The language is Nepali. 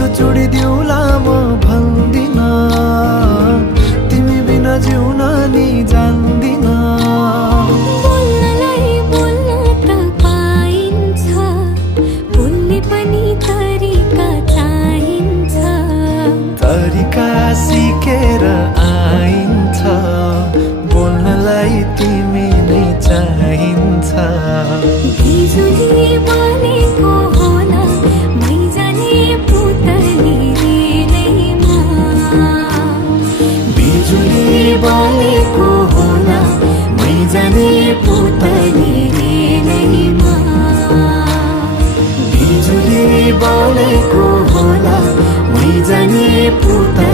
बाटो छोडिदिउला म भन्दिन, तिमी बिना जिउन नि जान्दिन। बोल्नलाई बोल्न त पाइन्छ, बोल्ने पनि तरिका चाहिन्छ। तरिका सिकेर आइन्छ, बोल्नलाई तिमी नै चाहिन्छ। बिजुली बलेको होला मैजाने पुतली रेलैमा, बिजुली बलेको होला मैजाने पुतली रेलैमा, बिजुली बलेको होला मैजाने पुतली